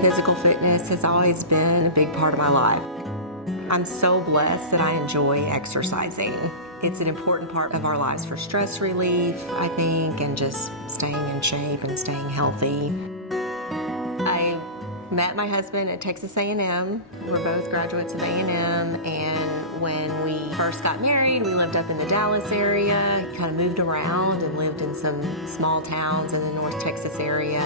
Physical fitness has always been a big part of my life. I'm so blessed that I enjoy exercising. It's an important part of our lives for stress relief, I think, and just staying in shape and staying healthy. I met my husband at Texas A&M. We're both graduates of A&M, and when we first got married, we lived up in the Dallas area. Kind of moved around and lived in some small towns in the North Texas area.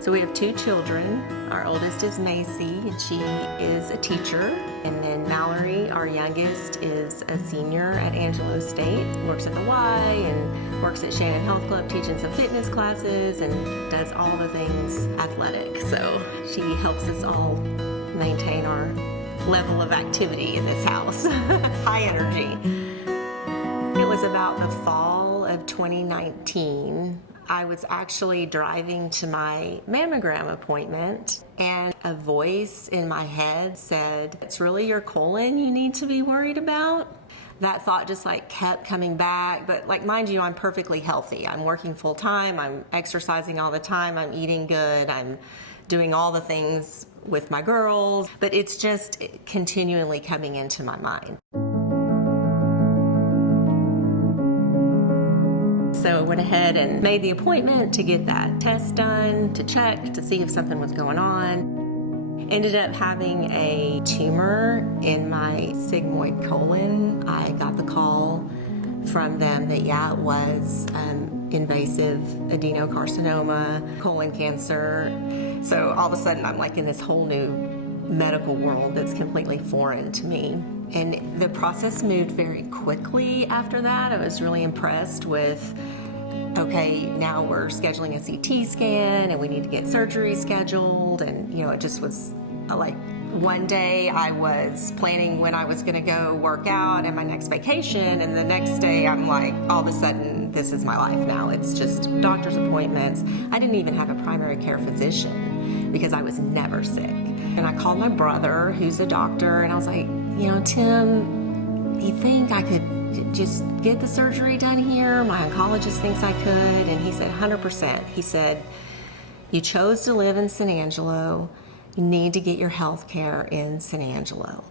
So we have 2 children. Our oldest is Macy, and she is a teacher. And then Mallory, our youngest, is a senior at Angelo State, works at the Y and works at Shannon Health Club teaching some fitness classes and does all the things athletic. So she helps us all maintain our level of activity in this house. High energy. It was about the fall of 2019. I was actually driving to my mammogram appointment, and a voice in my head said, "It's really your colon you need to be worried about." That thought just kept coming back, but mind you, I'm perfectly healthy. I'm working full time, I'm exercising all the time, I'm eating good, I'm doing all the things with my girls, but it's just continually coming into my mind. So I went ahead and made the appointment to get that test done, to check, to see if something was going on. Ended up having a tumor in my sigmoid colon. I got the call from them that, yeah, it was invasive adenocarcinoma, colon cancer. So all of a sudden I'm in this whole new medical world that's completely foreign to me. And the process moved very quickly after that. I was really impressed with, okay, now we're scheduling a CT scan and we need to get surgery scheduled. And, it just was one day I was planning when I was gonna go work out and my next vacation, and the next day I'm all of a sudden, this is my life now. It's just doctor's appointments. I didn't even have a primary care physician because I was never sick. And I called my brother, who's a doctor, and I was like, Tim, you think I could just get the surgery done here? My oncologist thinks I could. And he said, 100%. He said, you chose to live in San Angelo. You need to get your health care in San Angelo.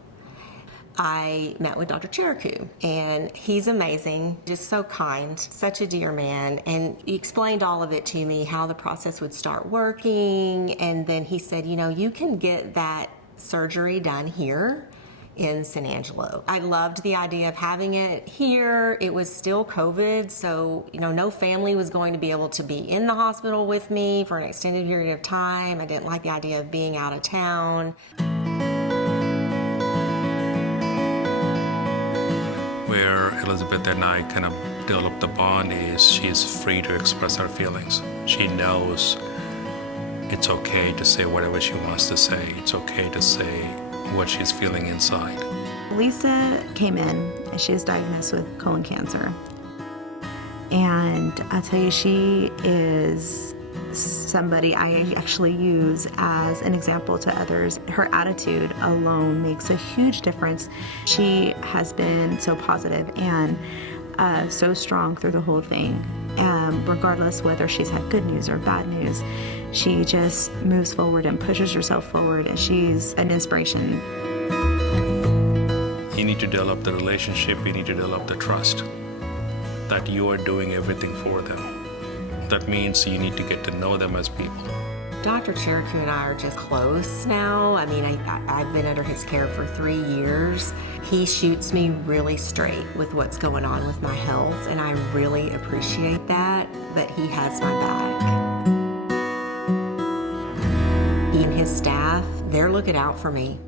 I met with Dr. Cherikou, and he's amazing, just so kind, such a dear man. And he explained all of it to me, how the process would start working. And then he said, you can get that surgery done here in San Angelo. I loved the idea of having it here. It was still COVID, so no family was going to be able to be in the hospital with me for an extended period of time. I didn't like the idea of being out of town. Where Elizabeth and I kind of developed the bond is she's free to express her feelings. She knows it's okay to say whatever she wants to say. It's okay to say what she's feeling inside. Lisa came in and she was diagnosed with colon cancer. And I'll tell you, she is somebody I actually use as an example to others. Her attitude alone makes a huge difference. She has been so positive and so strong through the whole thing. Regardless whether she's had good news or bad news, she just moves forward and pushes herself forward, and she's an inspiration. You need to develop the relationship, you need to develop the trust that you are doing everything for them. That means you need to get to know them as people. Dr. Cherikou and I are just close now. I've been under his care for 3 years. He shoots me really straight with what's going on with my health, and I really appreciate that, but he has my back. He and his staff, they're looking out for me.